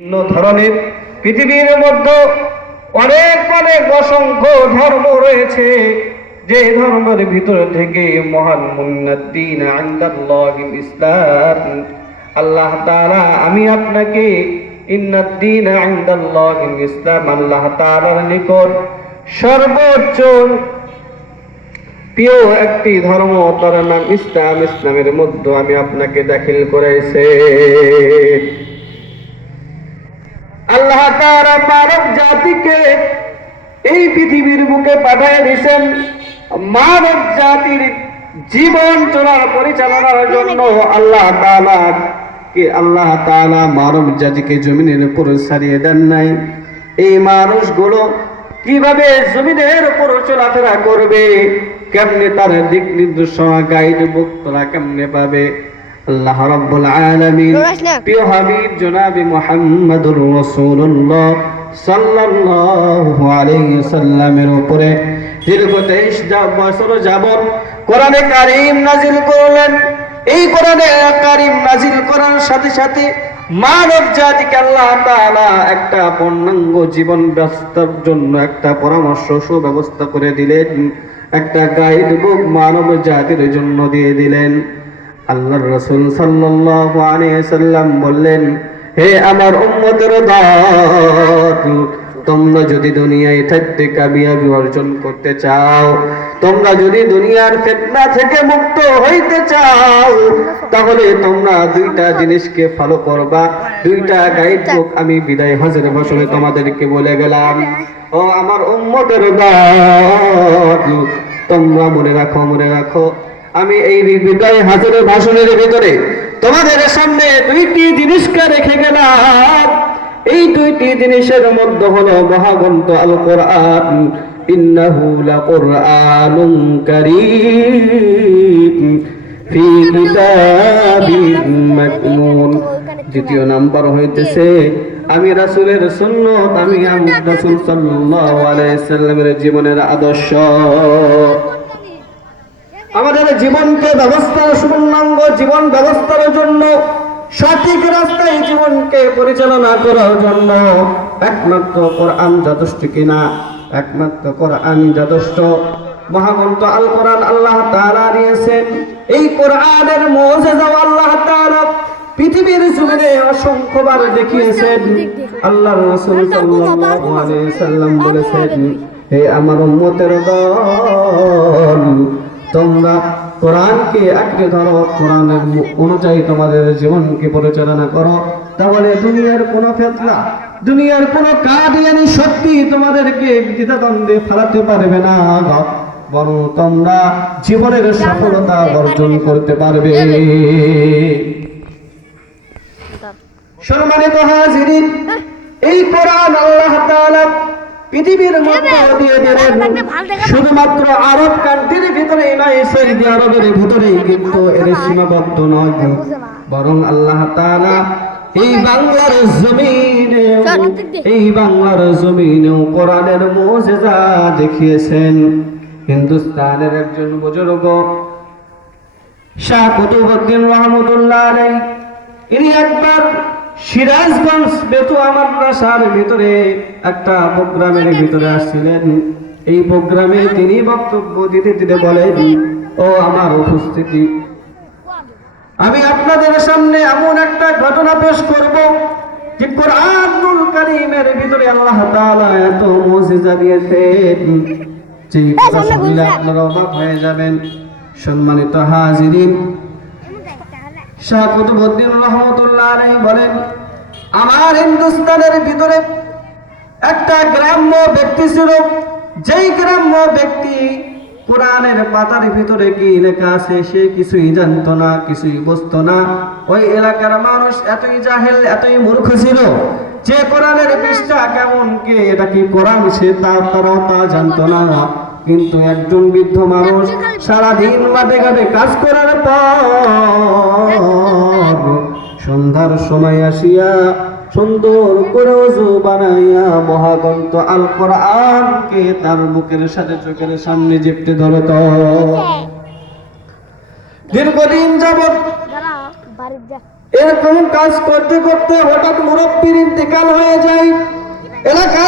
ভিন্ন ধরনের পৃথিবীর মধ্যে অনেক অনেক অসংখ্য ধর্ম রয়েছে, যে ধর্মের ভিতর থেকে মহান মুন্নাদ্দিন ইনদাল্লাহিল ইসলাম। আল্লাহ তাআলা আমি আপনাকে ইন্নাদ্দিন ইনদাল্লাহিল ইসলাম, আল্লাহ তাআলার নিকট সর্বোচ্চ প্রিয় একটি ধর্ম, তার নাম ইসলাম। ইসলামের মধ্যে আমি আপনাকে দাখিল করেছি। আল্লাহ তাআলা মানব জাতিকে এই পৃথিবীর বুকে পাঠিয়ে দিয়েছেন মানব জাতির জীবন চলার পরিচালনার জন্য। আল্লাহ তাআলা মানব জাতিকে জমিনের উপর ছাড়িয়ে দেন নাই। এই মানুষগুলো কিভাবে জমিনের উপর চলাফেরা করবে, কেমনে তার দিক নির্দেশনা গাইড বুক তারা কেমনে পাবে, আল্লাহ রাব্বুল আলামিন প্রিয় হাবিব জনাবে মুহাম্মদুর রাসূলুল্লাহ সাল্লাল্লাহু আলাইহি সাল্লামের উপরে দীর্ঘ 23 বছর যাবত কোরআনে কারীম নাযিল করলেন। এই কোরআনে কারীম নাযিল করার সাথে সাথে মানব জাতিকে আল্লাহ তাআলা একটা পূর্ণাঙ্গ জীবন ব্যবস্থার জন্য একটা পরামর্শ সুব্যবস্থা করে দিলেন, একটা গাইড বুক মানব জাতির জন্য দিয়ে দিলেন। আল্লাহর রাসূল সাল্লাল্লাহু আলাইহি সাল্লাম বললেন, হে আমার উম্মতের দল, তোমরা যদি দুনিয়ায় থাকতে কামিয়াবি অর্জন করতে চাও, তোমরা যদি দুনিয়ার ফিতনা থেকে মুক্ত হইতে চাও, তাহলে তোমরা দুইটা জিনিসকে ফলো করবা। দুইটা গাইড বুক আমি বিদায় হজের বছরে তোমাদেরকে বলে গেলাম। ও আমার উম্মতের দল, তোমরা মনে রাখো, আমি এই বিদায় হাজারের ভাষণের ভিতরে তোমাদের সামনে দুইটি জিনিসকে রেখে গেলাম। এই দুইটি জিনিসের মধ্যে হলো মহাগ্রন্থ আল কোরআন, ইন্নাহু লাকুরআনুন কারীম ফি কিতাবিন মাকনুন। দ্বিতীয় নাম্বার হইতেছে আমি রাসূলের সুন্নাত, আমি রাসূল সাল্লাল্লাহু আলাইহি সাল্লামের জীবনের আদর্শ। আমাদের জীবনকে ব্যবস্থা সুপূর্ণাঙ্গ জীবন ব্যবস্থার জন্য, সঠিক রাস্তায় জীবনকে পরিচালনা করার জন্য একমাত্র কোরআন যথেষ্ট কিনা? একমাত্র কোরআন যথেষ্ট। মহাগ্রন্থ আল কোরআন আল্লাহ তাআলা দিয়েছেন। এই কোরআনের মুজিজা আল্লাহ তাআলা পৃথিবীর জমিনে অসংখ্যবার দেখিয়েছেন। আল্লাহর রাসূল সাল্লাল্লাহু আলাইহি সাল্লাম বলেছেন, হে আমার উম্মতের দল, তোমরা কোরআনকে আঁকড়ে ধরো, কোরআনের অনুযায়ী তোমাদের জীবনকে পরিচালনা করো, তাহলে দুনিয়ার কোনো ফিতনা, দুনিয়ার কোনো কাদিয়ানি শক্তি তোমাদেরকে দ্বিধাদ্বন্দ্বে ফেলাতে পারবে না, বরং তোমরা জীবনের সফলতা অর্জন করতে পারবে। সম্মানিত হাজিরিন, এই কোরআন আল্লাহ তাআলা পৃথিবীর মধ্যে দিয়ে দিলেন শুধুমাত্র আরব কান্ট্রির ভিতরে নয়, সৌদি আরবের ভিতরে কিন্তু এর সীমাবদ্ধ নয়, বরং আল্লাহ তাআলা এই বাংলার জমিনেও কোরআনের মুজিজা দেখিয়েছেন। হিন্দুস্তানের একজন বুজুর্গ শাহ কুতুবউদ্দিন রহমাতুল্লাহ আলাইহি, ইনি একবার সিরাজগঞ্জ বেতুয়া মাদ্রাসার ভিতরে একটা প্রোগ্রামের ভিতরে আসছিলেন। এই প্রোগ্রামে তিনি বক্তব্য দিতে বলেন, ও আমার উপস্থিতি, আমি আপনাদের সামনে এমন একটা ঘটনা পেশ করব যে কোরআনুল কারীমের ভিতরে আল্লাহ তাআলা এত মুজিজা দিয়েছেন যে কথা শুনলে আপনারা অবাক হয়ে যাবেন। সম্মানিত হাজিরিন, শাহ কুতুবউদ্দিন রহমাতুল্লাহ আলাইহি বলেন, আমার হিন্দুস্তানের ভিতরে একটা গ্রাম্য ব্যক্তি ছিল, যেই গ্রাম্য ব্যক্তি কোরআনের পাতার ভিতরে কি লেখা আছে সে কিছুই জানতো না, কিছুই বুঝতো না। ওই এলাকার মানুষ এতই জাহেল, এতই মূর্খ ছিল যে কোরআনের পৃষ্ঠা কেমন, কে এটা কি কোরআন সে তারাও তা জানতো না। কিন্তু একজন বৃদ্ধ মানুষ সারাদিন মাঠে ঘাটে কাজ করার পর সন্ধ্যার সময় আসিয়া সুন্দর করে ওযু বানাইয়া মহাগ্রন্থ আল কোরআনকে তার বুকের সাথে চোখের সামনে চেপে ধরত। দীর্ঘদিন যাবত এরকম কাজ করতে করতে হঠাৎ মুরব্বীর ইন্তেকাল হয়ে যায়, এলাকার